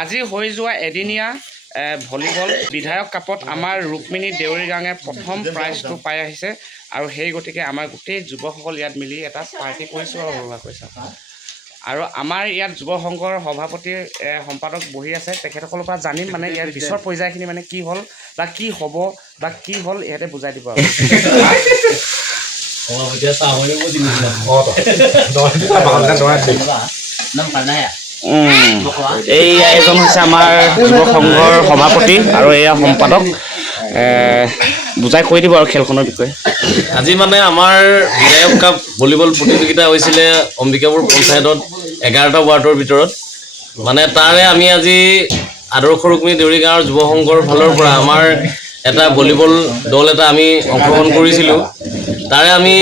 আজি হৈ যোৱা এদিনীয়া ভলীবল বিধায়ক কাপত আমাৰ ৰুক্মিণী দেউৰীগাঙে প্ৰথম প্ৰাইজটো পাই আহিছে আৰু সেই গতিকে আমাৰ গোটেই যুৱকসকল ইয়াত মিলি এটা পাৰ্টি কৰিছোঁ আৰু সৰুৱা কৈছা আৰু আমাৰ ইয়াত যুৱ সংঘৰ সভাপতি সম্পাদক বহি আছে তেখেতসকলৰ পৰা জানিম মানে ইয়াৰ পিছৰ পৰ্যায়খিনি মানে কি হ'ল বা কি হ'ব বা কি হ'ল ইহঁতে বুজাই দিব আৰু এই এজন হৈছে আমাৰ যুৱ সংঘৰ সভাপতি আৰু এয়া সম্পাদক বুজাই কৈ দিব আৰু খেলখনৰ বিষয়ে আজি মানে আমাৰ বিধায়ক কাপ ভলীবল প্ৰতিযোগিতা হৈছিলে অম্বিকাপুৰ পঞ্চায়তত 11টা ৱাৰ্ডৰ ভিতৰত মানে তাৰে আমি আজি আদৰ্শ ৰুক্মিণী দেউৰী গাঁৱৰ যুৱ সংঘৰ ফালৰ পৰা আমাৰ এটা ভলীবল দল এটা আমি অংশগ্ৰহণ কৰিছিলোঁ তাৰে আমি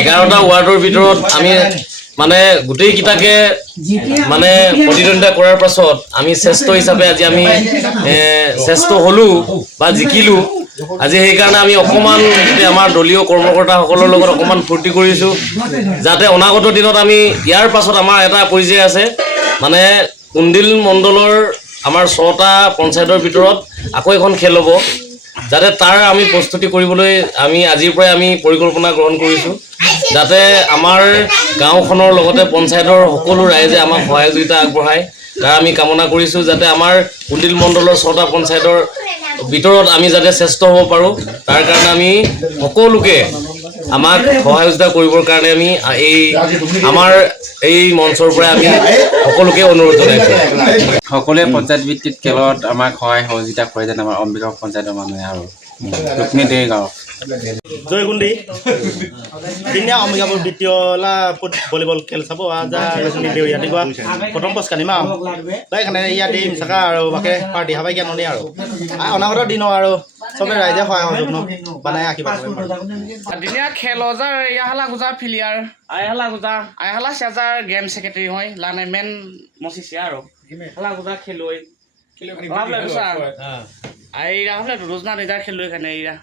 11টা ৱাৰ্ডৰ ভিতৰত আমি মানে গোটেইকেইটাকে মানে প্ৰতিদ্বন্দ্বিতা কৰাৰ পাছত আমি শ্ৰেষ্ঠ হিচাপে আজি আমি শ্ৰেষ্ঠ হ'লোঁ বা জিকিলোঁ আজি সেইকাৰণে আমি অকণমান আমাৰ দলীয় কৰ্মকৰ্তাসকলৰ লগত অকণমান ফূৰ্তি কৰিছোঁ যাতে অনাগত দিনত আমি ইয়াৰ পাছত আমাৰ এটা পৰ্যায় আছে মানে কুন্দিল মণ্ডলৰ আমাৰ 6টা পঞ্চায়তৰ ভিতৰত আকৌ এখন খেল হ'ব যাতে তাৰ আমি প্ৰস্তুতি কৰিবলৈ আমি আজিৰ পৰাই আমি পৰিকল্পনা গ্ৰহণ কৰিছোঁ যাতে আমাৰ গাঁওখনৰ লগতে পঞ্চায়তৰ সকলো ৰাইজে আমাক সহযোগিতা আগবঢ়ায় তাৰ আমি কামনা কৰিছোঁ যাতে আমাৰ কুন্দিল মণ্ডলৰ 6টা পঞ্চায়তৰ ভিতৰত আমি যাতে শ্ৰেষ্ঠ হ'ব পাৰোঁ তাৰ কাৰণে আমি সকলোকে আমাক সহযোগিতা কৰিবৰ কাৰণে আমি এই আমাৰ এই মঞ্চৰ পৰা আমি সকলোকে অনুৰোধ জনাইছোঁ সকলোৱে পঞ্চায়ত ভিত্তিত খেলত আমাক সহায় সহযোগিতা কৰে যেন আমাৰ অম্বিকাপুৰ পঞ্চায়তৰ মানুহে আৰু ৰুক্মিণী দেউৰী গাঁও জয়গুন্দি দিনীয়া অম্বিকাপুৰ দ্বিতীয়লা ভলিবল খেল চাব যা ৰুক্মিণী দেউৰী ৰাতিপুৱা প্ৰথম পচকানি মা তাই এখানে ইয়াত এই মিছাকা আৰু বাকে পাৰ্টি হাবাই জ্ঞান ননি আৰু অনাগত দিন আৰু চবে ৰাইজে সহায় সহযোগ বনাই আশীৰ্বাদ দিনীয়া খেল অজাৰ ইয়াহালা গুজা ফিলিয়াৰ আইহালা চেজাৰ গেম সেক্ৰেটাৰী হয় লানে মেন মচিছে আৰু হালা গুজা খেলুৱৈ আইৰা হলে ৰোজনা নিজাৰ খেলুৱৈ খানে এইৰা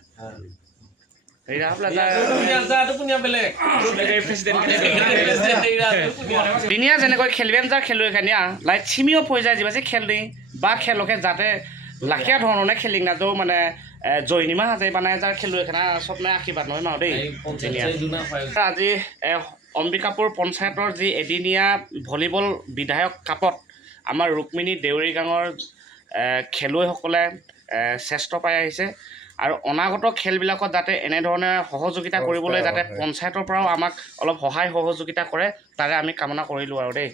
দিনীয়া যেনেকৈ খেলবেন যাৰ খেলুৱৈ খানিয়া লাইট চিমিও পৰ্যায় যিবাছি খেল দি বা খেলকে যাতে লাখীয়া ধৰণে খেলিং না যৌ মানে জয়নিমা হাজে মানে যাৰ খেলুৱৈ খানা স্বপ্নে আশীৰ্বাদ নহয় মাও দেই আজি অম্বিকাপুৰ পঞ্চায়তৰ যি এদিনীয়া ভলীবল বিধায়ক কাপত আমাৰ ৰুক্মিণী দেউৰী গাঁৱৰ খেলুৱৈসকলে শ্ৰেষ্ঠ পাই আহিছে আৰু অনাগত খেলবিলাকত যাতে এনেধৰণে সহযোগিতা কৰিবলৈ যাতে পঞ্চায়তৰ পৰাও আমাক অলপ সহায় সহযোগিতা কৰে তাৰে আমি কামনা কৰিলোঁ আৰু দেই